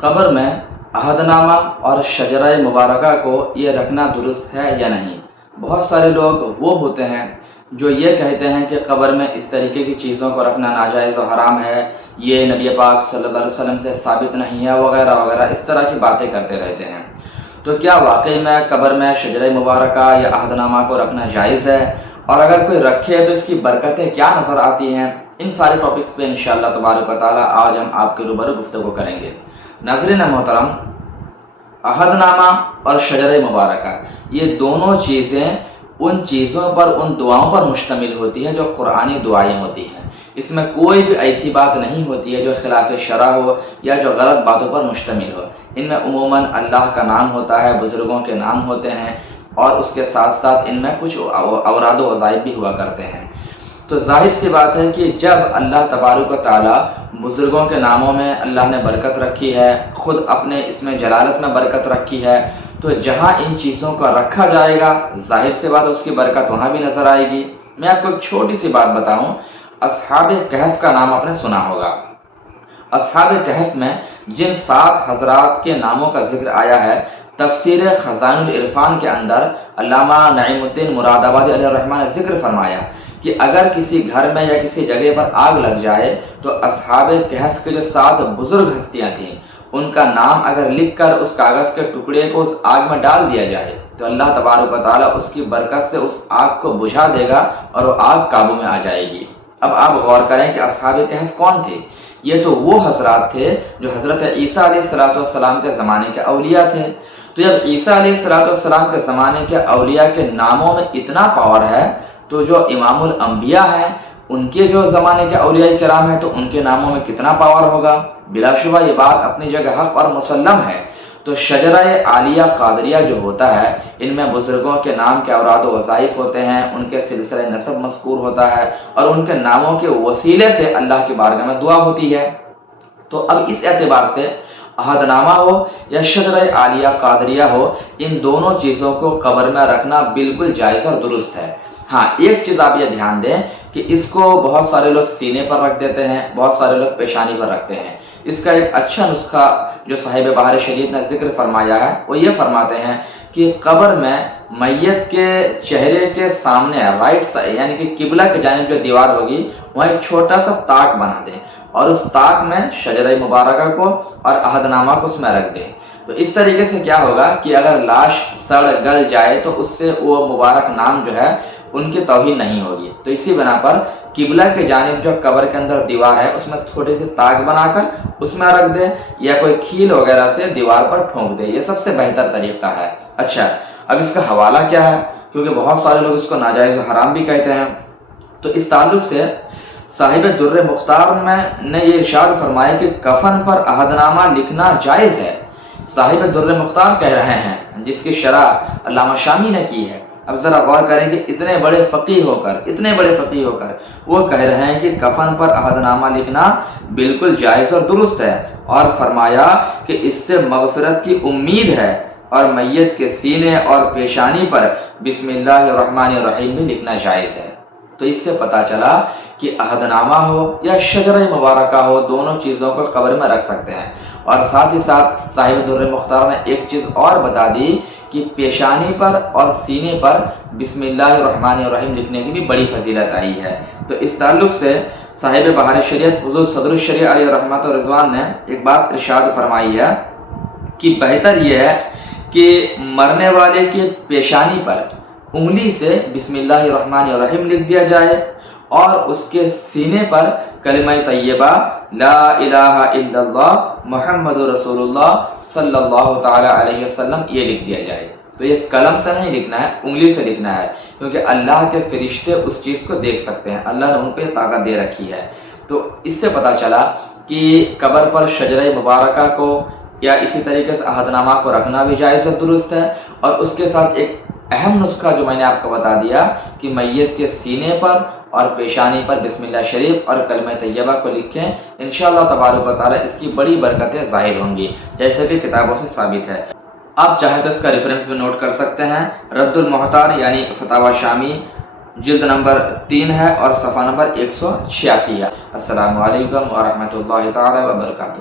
قبر میں عہد نامہ اور شجرہ مبارکہ کو یہ رکھنا درست ہے یا نہیں؟ بہت سارے لوگ وہ ہوتے ہیں جو یہ کہتے ہیں کہ قبر میں اس طریقے کی چیزوں کو رکھنا ناجائز و حرام ہے، یہ نبی پاک صلی اللہ علیہ وسلم سے ثابت نہیں ہے، وغیرہ وغیرہ اس طرح کی باتیں کرتے رہتے ہیں۔ تو کیا واقعی میں قبر میں شجرہ مبارکہ یا عہد نامہ کو رکھنا جائز ہے؟ اور اگر کوئی رکھے تو اس کی برکتیں کیا نظر آتی ہیں؟ ان سارے ٹاپکس پہ انشاءاللہ تبارک و تعالیٰ آج ہم آپ کے روبرو گفتگو کریں گے۔ ناظرین محترم، عہد نامہ اور شجرہ مبارکہ یہ دونوں چیزیں ان چیزوں پر، ان دعاؤں پر مشتمل ہوتی ہے جو قرآنی دعائیں ہوتی ہیں۔ اس میں کوئی بھی ایسی بات نہیں ہوتی ہے جو خلاف شرع ہو یا جو غلط باتوں پر مشتمل ہو۔ ان میں عموماً اللہ کا نام ہوتا ہے، بزرگوں کے نام ہوتے ہیں، اور اس کے ساتھ ساتھ ان میں کچھ اوراد و وظائف بھی ہوا کرتے ہیں۔ تو ظاہر سی بات ہے کہ جب اللہ تبارک و تعالیٰ بزرگوں کے ناموں میں اللہ نے برکت رکھی ہے، خود اپنے اس میں جلالت میں برکت رکھی ہے، تو جہاں ان چیزوں کا رکھا جائے گا ظاہر سی بات اس کی برکت وہاں بھی نظر آئے گی۔ میں آپ کو ایک چھوٹی سی بات بتاؤں، اصحاب کہف کا نام آپ نے سنا ہوگا۔ اصحاب کہف میں جن 7 حضرات کے ناموں کا ذکر آیا ہے، تفسیر خزائن العرفان کے اندر علامہ نعیم الدین مراد آبادی علیہ الرحمٰن نے ذکر فرمایا کہ اگر کسی گھر میں یا کسی جگہ پر آگ لگ جائے تو اصحاب کہف کے جو 7 بزرگ ہستیاں تھیں، ان کا نام اگر لکھ کر اس کاغذ کے ٹکڑے کو اس آگ میں ڈال دیا جائے تو اللہ تبارک و تعالیٰ اس کی برکت سے اس آگ کو بجھا دے گا اور وہ آگ قابو میں آ جائے گی۔ اب آپ غور کریں کہ اصحاب کہف کون تھے؟ یہ تو وہ حضرات تھے جو حضرت عیسیٰ علیہ السلام کے زمانے کے اولیاء تھے۔ تو جب عیسیٰ علیہ السلام کے زمانے کے اولیاء کے ناموں میں اتنا پاور ہے، تو جو امام الانبیاء ہیں ان کے جو زمانے کے اولیاء کرام ہیں تو ان کے ناموں میں کتنا پاور ہوگا؟ بلا شبہ یہ بات اپنی جگہ حق اور مسلم ہے۔ تو شجرہ عالیہ قادریہ جو ہوتا ہے، ان میں بزرگوں کے نام کے اوراد و وظائف ہوتے ہیں، ان کے سلسلہ نسب مذکور ہوتا ہے، اور ان کے ناموں کے وسیلے سے اللہ کی بارگاہ میں دعا ہوتی ہے۔ تو اب اس اعتبار سے عہد نامہ ہو یا شجرہ عالیہ قادریہ ہو، ان دونوں چیزوں کو قبر میں رکھنا بالکل جائز اور درست ہے۔ ہاں، ایک چیز آپ یہ دھیان دیں کہ اس کو بہت سارے لوگ سینے پر رکھ دیتے ہیں، بہت سارے لوگ پیشانی پر رکھتے ہیں۔ اس کا ایک اچھا نسخہ جو صاحب بہار شریف نے ذکر فرمایا ہے وہ یہ فرماتے ہیں کہ قبر میں میت کے چہرے کے سامنے رائٹ سائڈ یعنی کہ قبلہ کی جانب جو دیوار ہوگی وہاں ایک چھوٹا سا طاق بنا دیں، اور اس طاق میں شجرہ مبارکہ کو اور عہد نامہ کو اس میں رکھ دیں۔ تو اس طریقے سے کیا ہوگا کہ اگر لاش سڑ گل جائے تو اس سے وہ مبارک نام جو ہے ان کی توہین نہیں ہوگی۔ تو اسی بنا پر قبلہ کے جانب جو قبر کے اندر دیوار ہے اس میں تھوڑے سے طاق بنا کر اس میں رکھ دے، یا کوئی کھیل وغیرہ سے دیوار پر ٹھونک دے، یہ سب سے بہتر طریقہ ہے۔ اچھا، اب اس کا حوالہ کیا ہے؟ کیونکہ بہت سارے لوگ اس کو ناجائز و حرام بھی کہتے ہیں۔ تو اس تعلق سے صاحب در مختار نے یہ ارشاد فرمایا کہ کفن پر عہد نامہ لکھنا جائز ہے۔ صاحب در مختار کہہ رہے ہیں، جس کی شرح علامہ شامی نے کی ہے۔ اب ذرا غور کریں کہ اتنے بڑے فقیہ ہو کر وہ کہہ رہے ہیں کہ کفن پر عہد نامہ لکھنا بالکل جائز اور درست ہے، اور فرمایا کہ اس سے مغفرت کی امید ہے، اور میت کے سینے اور پیشانی پر بسم اللہ الرحمن الرحیم بھی لکھنا جائز ہے۔ تو اس سے پتہ چلا کہ عہد نامہ ہو یا شجرہ مبارکہ ہو، دونوں چیزوں کو قبر میں رکھ سکتے ہیں۔ اور ساتھ ہی ساتھ صاحب در مختار نے ایک چیز اور بتا دی کہ پیشانی پر اور سینے پر بسم اللہ الرحمن الرحیم لکھنے کی بھی بڑی فضیلت آئی ہے۔ تو اس تعلق سے صاحب بہار شریعت حضور صدر الشریعہ علیہ رحمت و رضوان نے ایک بات ارشاد فرمائی ہے کہ بہتر یہ ہے کہ مرنے والے کی پیشانی پر انگلی سے بسم اللہ الرحمن الرحیم لکھ دیا جائے، اور اس کے سینے پر کلمہ طیبہ لا الہ الا اللہ محمد رسول اللہ صلی اللہ تعالی علیہ وسلم یہ لکھ دیا جائے۔ تو یہ قلم سے نہیں لکھنا ہے، انگلی سے لکھنا ہے، کیونکہ اللہ کے فرشتے اس چیز کو دیکھ سکتے ہیں، اللہ نے ان کو یہ طاقت دے رکھی ہے۔ تو اس سے پتہ چلا کہ قبر پر شجرہ مبارکہ کو یا اسی طریقے سے عہد نامہ کو رکھنا بھی جائز اور درست ہے، اور اس کے ساتھ ایک اہم نسخہ جو میں نے آپ کو بتا دیا کہ میت کے سینے پر اور پیشانی پر بسم اللہ شریف اور کلمہ طیبہ کو لکھیں، انشاءاللہ تبارک و تعالی اس کی بڑی برکتیں ظاہر ہوں گی، جیسے کہ کتابوں سے ثابت ہے۔ آپ چاہیں تو اس کا ریفرنس بھی نوٹ کر سکتے ہیں، رد المحتار یعنی فتاوی شامی جلد نمبر 3 ہے اور صفحہ نمبر 186 ہے۔ السلام علیکم ورحمۃ اللہ تعالی وبرکاتہ۔